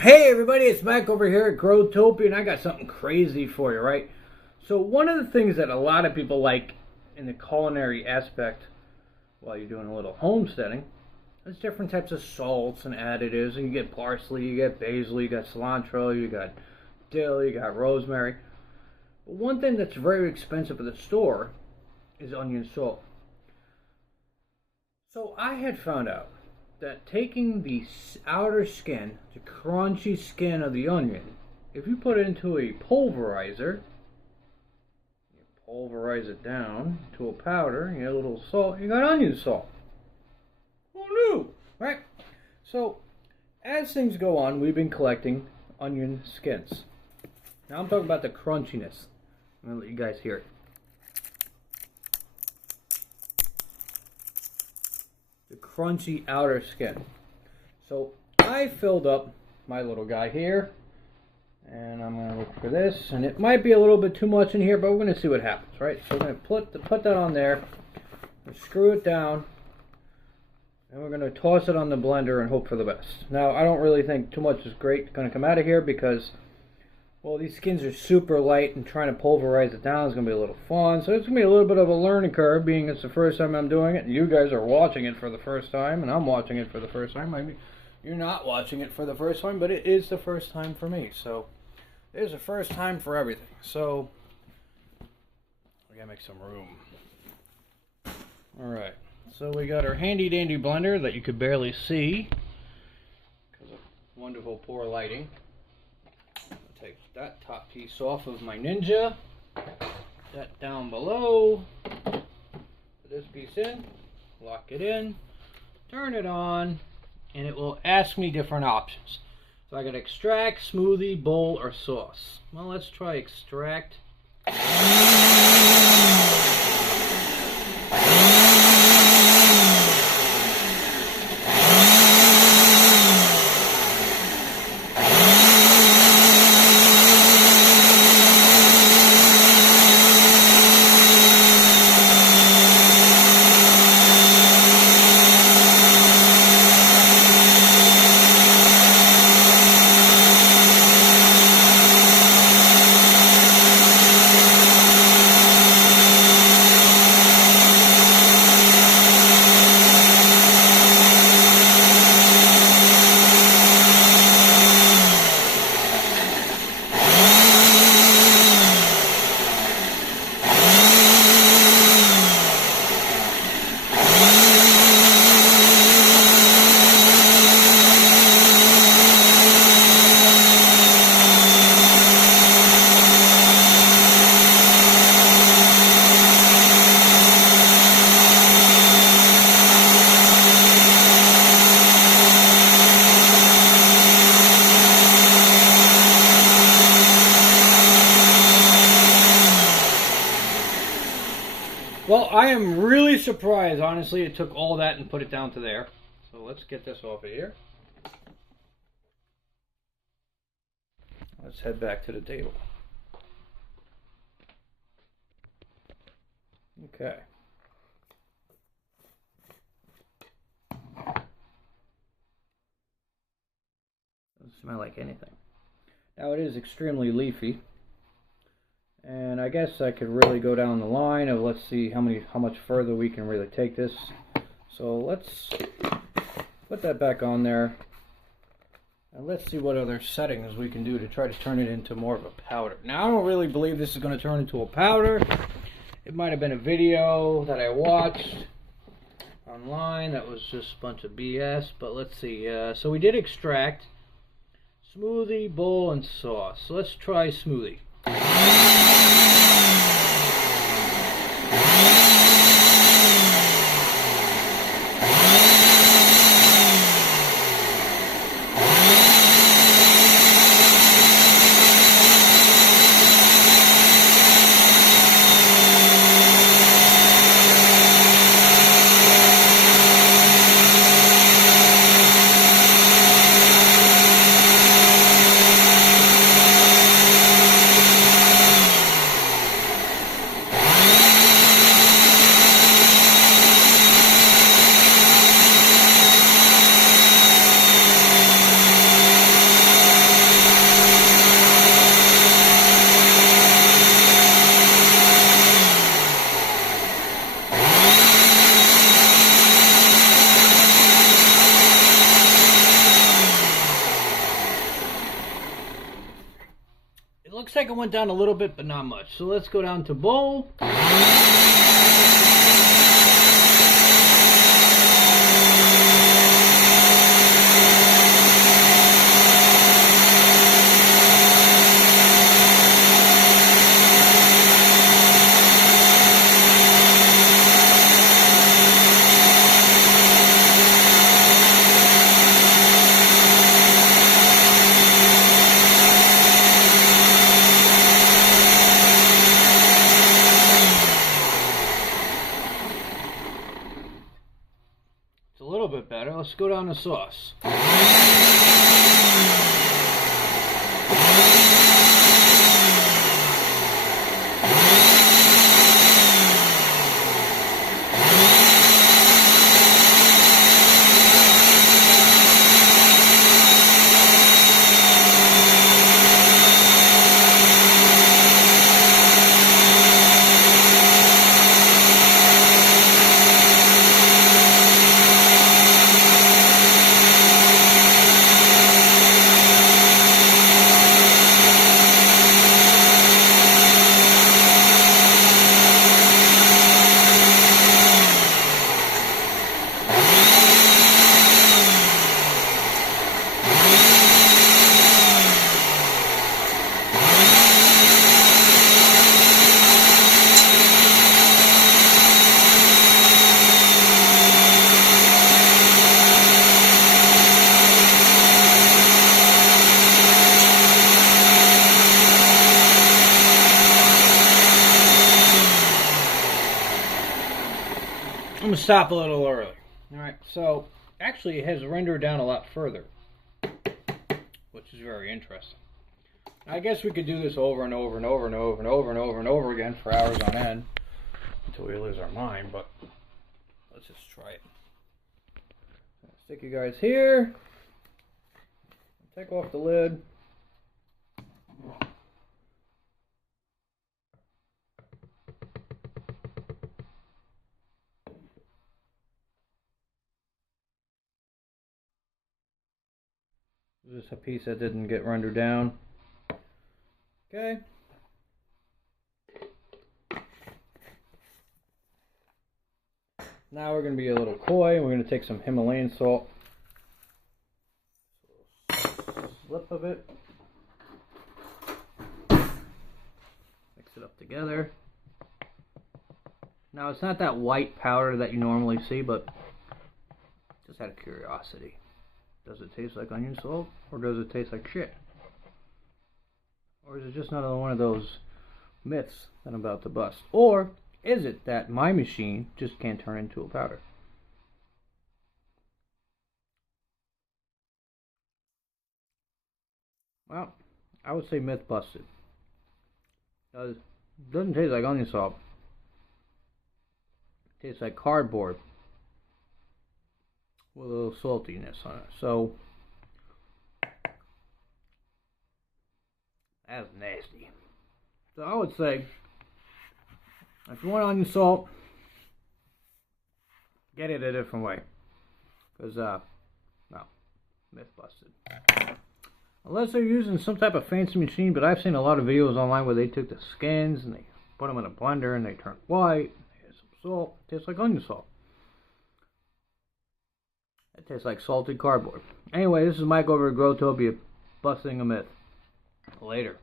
Hey everybody, it's Mike over here at Growtopia, and I got something crazy for you, right? So one of the things that a lot of people like in the culinary aspect while you're doing a little homesteading is different types of salts and additives. And you get parsley, you get basil, you got cilantro, you got dill, you got rosemary. But one thing that's very expensive at the store is onion salt. So I had found out that taking the outer skin, the crunchy skin of the onion, if you put it into a pulverizer, you pulverize it down to a powder, you get a little salt, you got onion salt. Who knew, right? So, as things go on, we've been collecting onion skins. Now I'm talking about the crunchiness. I'm going to let you guys hear it. The crunchy outer skin. So I filled up my little guy here, and I'm going to look for this, and it might be a little bit too much in here, but we're going to see what happens, right? So we're going to put that on there, screw it down, and we're going to toss it on the blender and hope for the best. Now I don't really think too much is going to come out of here because, well, these skins are super light, and trying to pulverize it down is going to be a little fun. So it's going to be a little bit of a learning curve, being it's the first time I'm doing it, and you guys are watching it for the first time, and I'm watching it for the first time. Maybe you're not watching it for the first time, but it is the first time for me. So there's a first time for everything. So we got to make some room. Alright, so we got our handy dandy blender that you could barely see because of wonderful poor lighting. Take that top piece off of my Ninja, that down below, put this piece in, lock it in, turn it on, and it will ask me different options. So I got extract, smoothie, bowl, or sauce. Well, let's try extract. Well, I am really surprised, honestly, it took all that and put it down to there. So let's get this off of here. Let's head back to the table. Okay. Doesn't smell like anything. Now it is extremely leafy. And I guess I could really go down the line of, let's see how much further we can really take this. So let's put that back on there. And let's see what other settings we can do to try to turn it into more of a powder. Now I don't really believe this is going to turn into a powder. It might have been a video that I watched online that was just a bunch of BS. But let's see. So we did extract, smoothie, bowl, and sauce. So let's try smoothie. Looks like it went down a little bit, but not much. So let's go down to bowl. A little bit better. Let's go down to sauce. I'm going to stop a little early. Alright, so actually it has rendered down a lot further, which is very interesting. I guess we could do this over and over and over and over and over and over and over again for hours on end until we lose our mind, but let's just try it. Stick you guys here. Take off the lid. This is a piece that didn't get rendered down. Okay. Now we're going to be a little coy. We're going to take some Himalayan salt. Slip of it. Mix it up together. Now it's not that white powder that you normally see, but just out of curiosity. Does it taste like onion salt, or does it taste like shit? Or is it just another one of those myths that I'm about to bust? Or is it that my machine just can't turn into a powder? Well, I would say myth busted. It doesn't taste like onion salt. It tastes like cardboard with a little saltiness on it. So that's nasty. So I would say, if you want onion salt, get it a different way. Because, no, myth busted. Unless they're using some type of fancy machine, but I've seen a lot of videos online where they took the skins and they put them in a blender and they turn white. They add some salt. It tastes like onion salt. It tastes like salted cardboard. Anyway, this is Mike over at Growtopia, busting a myth. Later.